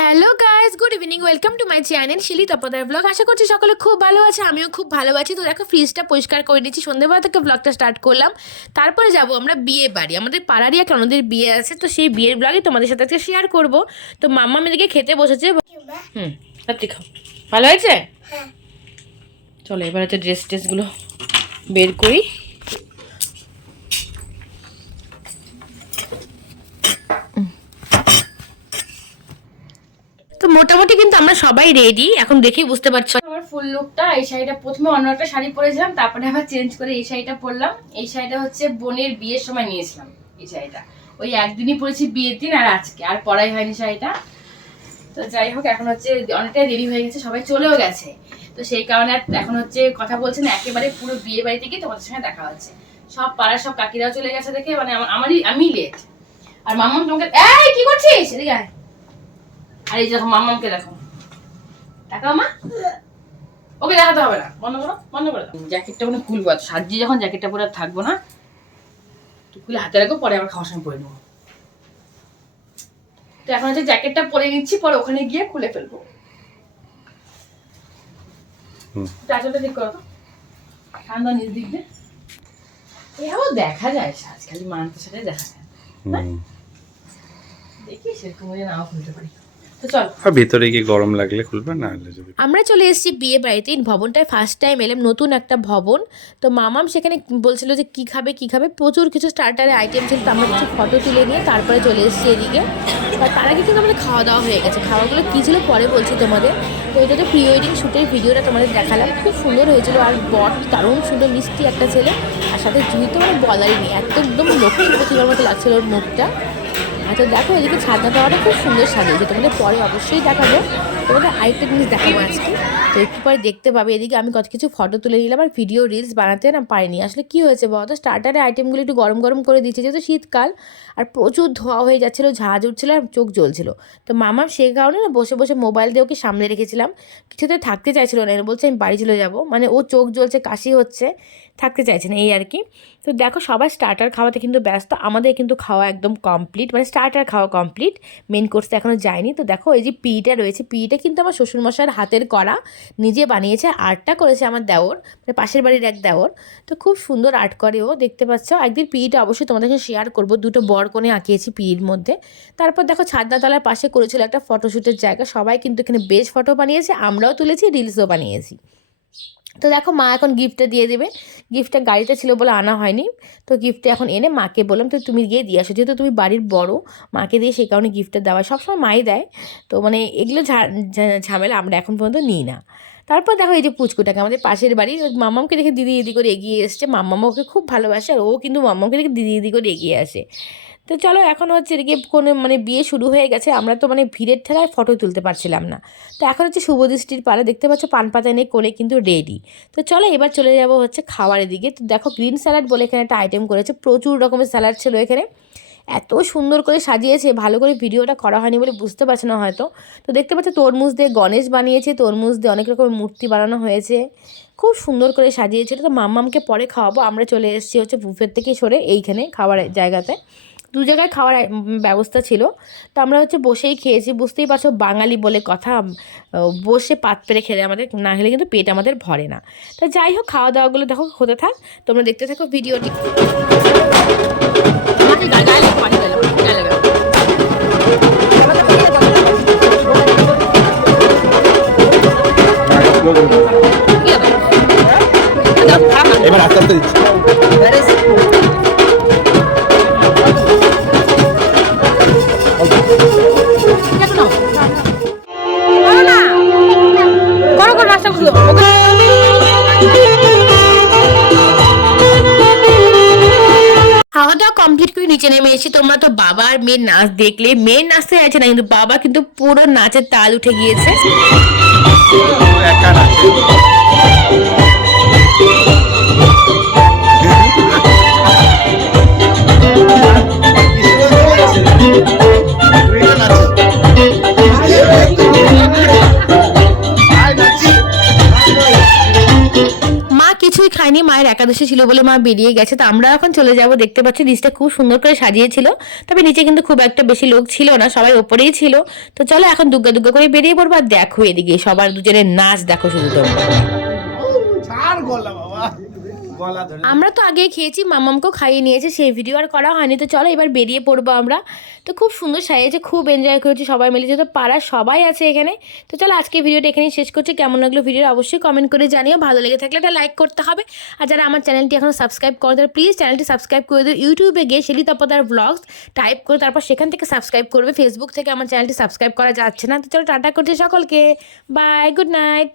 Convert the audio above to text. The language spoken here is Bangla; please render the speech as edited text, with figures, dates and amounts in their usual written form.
Hello guys, good evening, welcome to my channel Shili Tapadar vlog. আশা করছি সকলে খুব ভালো আছে, আমিও খুব ভালো আছি। তো দেখো ফ্রিজটা পরিষ্কার করে দিচ্ছি, সন্ধ্যেবেলা থেকে ব্লগটা স্টার্ট করলাম। তারপরে যাব আমরা বিয়ে বাড়ি, আমাদের পাড়ারই একটা অন্যদের বিয়ে আছে, তো সেই বিয়ের ব্লগই তোমাদের সাথে আজকে শেয়ার করব। তো মাম্মা মেয়েদেরকে খেতে বসেছে। রাত্রি খাও, ভালো হয়েছে? চলো এবার হচ্ছে ড্রেসগুলো বের করি। তো মোটামুটি কিন্তু আমরা সবাই রেডি, এখন দেখেই বুঝতে পারছো আমার ফুল লুকটা। এই শাড়িটা প্রথমে অন্য একটা শাড়ি পরেছিলাম, তারপরে আবার চেঞ্জ করে এই শাড়িটা পরলাম। এই শাড়িটা হচ্ছে বোনের বিয়ের সময় নিয়েছিলাম। এই শাড়িটা ওই একদিনই পরেছি, বিয়ের দিন আর আজকে, আর পরাই হয়নি শাড়িটা। তো যাই হোক, এখন হচ্ছে অনেকটাই দেরি হয়ে গেছে, সবাই চলেও গেছে। তো সেই কারণে এখন হচ্ছে কথা বলছে না, একেবারে পুরো বিয়ে বাড়ি থেকে তোমাদের সঙ্গে দেখা হচ্ছে। সব পাড়ার সব কাকিরাও চলে গেছে দেখে, মানে আমি লেট। আর মাম্মা তোমাকে, এই কি করছিস? এদিকে আয়। আর এই দেখো মাম্মামকে দেখো, টাকা মা, ওকে দেখাতে হবে না, বন্ধ করো, বন্ধ করে দাও। জ্যাকেটটা মানে খুলবো, সাজিয়ে যখন জ্যাকেটটা পরে থাকবো না, তো খুলে হাতে রাখবো, পরে আবার খাওয়ার সময় পরে নেবো। তো এখন হচ্ছে জ্যাকেটটা পরে নিচ্ছি, পরে ওখানে গিয়ে খুলে ফেলবো। চাচলটা ঠিক করো তো, ঠান্ডা নিজ দিক দিয়ে এভাবে দেখা যায়, সাজ খালি মানতে সাথে দেখা যায়, দেখি সেরকম নাও খুলতে পারি। ভিতরে কি গরম লাগলে খুলবে না? আমরা চলে এসেছি বিয়ে বাড়িতে। এই ভবনটায় ফার্স্ট টাইম এলাম, নতুন একটা ভবন। তো মামাম সেখানে বলছিল যে কী খাবে কী খাবে, প্রচুর কিছু স্টার্টারের আইটেম ছিল। তো আমরা কিছু ফটো তুলে নিয়ে তারপরে চলে এসেছি এদিকে। তার আগে কিন্তু আমাদের খাওয়া দাওয়া হয়ে গেছে। খাওয়াগুলো কী ছিল পরে বলছি তোমাদের। তো এটা তো প্রি ওয়েডিং শ্যুটের ভিডিওটা তোমাদের দেখালাম, খুব সুন্দর হয়েছিল। আর বট দারুণ সুন্দর মিষ্টি একটা ছেলে, আর সাথে জুই তো মানে বলারই নেই, একদম লক্ষ্মী প্রতিমার মতো লাগছিল ওর মুখটা। আচ্ছা দেখো এদিকে ছাদনা দেওয়াটা খুব সুন্দর সাজিয়েছে, তোমাদের পরে অবশ্যই দেখাবো। তোমাদের আরেকটা জিনিস দেখাবো আজকে, তো একটু পরে দেখতে পাবে। এদিকে আমি কত কিছু ফটো তুলে নিলাম, আর ভিডিও রিলস বানাতে না পারিনি। আসলে কী হয়েছে বলতো, স্টার্টারের আইটেমগুলো একটু গরম গরম করে দিচ্ছে, যেহেতু শীতকাল, আর প্রচুর ধোয়া হয়ে যাচ্ছিলো, ঝাঁজ উঠছিলো, আর চোখ জ্বলছিল। তো মামার সেই কারণে না বসে বসে মোবাইল দিয়ে ওকে সামনে রেখেছিলাম। কিছুতে থাকতে চাইছিল না, বলছে আমি বাড়ি চলে যাবো, মানে ও চোখ জ্বলছে, কাশি হচ্ছে, থাকতে চাইছে না, এই আর কি। তো দেখো সবাই স্টার্টার খাওয়াতে কিন্তু ব্যস্ত, আমাদের কিন্তু খাওয়া একদম কমপ্লিট, মানে স্টার্টার খাওয়া কমপ্লিট, মেন কোর্সটা এখনও যায়নি। তো দেখো এই যে পিটা রয়েছে, পিটা কিন্তু আমার শ্বশুরমশাইয়ের হাতের করা, নিজে বানিয়েছে। আর্টটা করেছে আমার দেওর, মানে পাশের বাড়ির এক দেওর। তো খুব সুন্দর আর্ট করে ও, দেখতে পাচ্ছ। একদিন পিটা অবশ্যই তোমাদের সাথে শেয়ার করবো, দুটো বর কোণে আঁকিয়েছি পির মধ্যে। তারপর দেখো ছাদনাতলার পাশে করেছিল একটা ফটোশ্যুটের জায়গা, সবাই কিন্তু এখানে বেশ ফটো বানিয়েছে, আমরাও তুলেছি, রিলসও বানিয়েছি। তো দেখো মা এখন গিফটটা দিয়ে দেবে, গিফটটা গাড়িতে ছিল বলে আনা হয়নি। তো গিফটটা এখন এনে মাকে বললাম তো তুমি গিয়ে দিয়ে আসো, যেহেতু তুমি বাড়ির বড়, মাকে দিয়ে সেই কারণে গিফটটা দেওয়া, সবসময় মাই দেয়। তো মানে এগুলো ঝামেলা আমরা এখন পর্যন্ত নিই না। তারপর দেখো এই যে পুচকুটাকে, আমাদের পাশের বাড়ির মাম্মামকে দেখে দিদি দিদি করে এগিয়ে এসছে। মাম্মামা ওকে খুব ভালোবাসে, আর ও কিন্তু মাম্মামকে দেখে দিদি দিদি করে এগিয়ে আসে। তো চলো এখন হচ্ছে এদিকে কোনো মানে বিয়ে শুরু হয়ে গেছে, আমরা তো মানে ভিড়ের ঠেলায় ফটো তুলতে পারছিলাম না। তো এখন হচ্ছে শুভদৃষ্টির পালা, দেখতে পাচ্ছ পান পাতা এনে কোণে কিন্তু রেডি। তো চলো এবার চলে যাব হচ্ছে খাবারের দিকে। তো দেখো গ্রিন স্যালাড বলে এখানে একটা আইটেম করেছে, প্রচুর রকমের স্যালাড ছিল এখানে, এত সুন্দর করে সাজিয়েছে, ভালো করে ভিডিওটা করা হয়নি বলে বুঝতে পারছে না হয়তো। তো দেখতে পাচ্ছ তরমুজ দিয়ে গণেশ বানিয়েছে, তরমুজ দিয়ে অনেক রকমের মূর্তি বানানো হয়েছে, খুব সুন্দর করে সাজিয়েছিল। তো মাম্মামকে পরে খাওয়াবো, আমরা চলে এসেছি হচ্ছে বুফের থেকে সরে এইখানে খাওয়ার জায়গাতে। দু জায়গায় খাওয়ার ব্যবস্থা ছিল, তো আমরা হচ্ছে বসেই খেয়েছি। বুঝতেই পারছো বাঙালি বলে কথা, বসে পাত পেরে খেলে আমাদের, না খেলে কিন্তু পেট আমাদের ভরে না। তা যাই হোক খাওয়া দাওয়াগুলো দেখো হতে থাক, তোমরা দেখতে থাকো ভিডিওটি। এবার আস্তে আস্তে দিচ্ছি। খাওয়া দাওয়া কমপ্লিট করে নিচে নেমে এসেছি। তোমরা তো বাবা আর মেয়ের নাচ দেখলে, মেয়ের নাচতে যাচ্ছে না, কিন্তু বাবা কিন্তু পুরো নাচের তাল উঠে গিয়েছে। মা কিছুই খায়নি, হয়নি, মায়ের একাদশী ছিল বলে মা বেরিয়ে গেছে। তো আমরা এখন চলে যাব। দেখতে পাচ্ছি নিচটা খুব সুন্দর করে সাজিয়েছিল, তবে নিচে কিন্তু খুব একটা বেশি লোক ছিল না, সবাই ওপরেই ছিল। তো চলো এখন দুগ্গা দুগ্গা করে বেরিয়ে পড়বো। আর দেখো এদিকে সবার দুজনের নাচ দেখো শুধু তোমরা। আমরা তো আগে খেয়েছি, মামামকেও খাইয়ে নিয়েছে, সেই ভিডিও আর করা হয়নি। তো চলো এবার বেরিয়ে পড়বো আমরা। তো খুব সুন্দর সাজিয়েছে, খুব এনজয় করেছি সবাই মিলে, যেহেতু পাড়ার সবাই আছে এখানে। তো চলো আজকে ভিডিওটা এখানেই শেষ করছি। কেমন লাগলো ভিডিও অবশ্যই কমেন্ট করে জানিও, ভালো লেগে থাকলে একটা লাইক করতে হবে। আর যারা আমার চ্যানেলটি এখনো সাবস্ক্রাইব করে দেয় প্লিজ চ্যানেলটি সাবস্ক্রাইব করে দিও। ইউটিউবে গিয়ে শেলি তপদার ব্লগস টাইপ করে তারপর সেখান থেকে সাবস্ক্রাইব করবে। ফেসবুক থেকে আমার চ্যানেলটি সাবস্ক্রাইব করা যাচ্ছে না। তো চলো টাটা করছি সকলকে, বাই, গুড নাইট।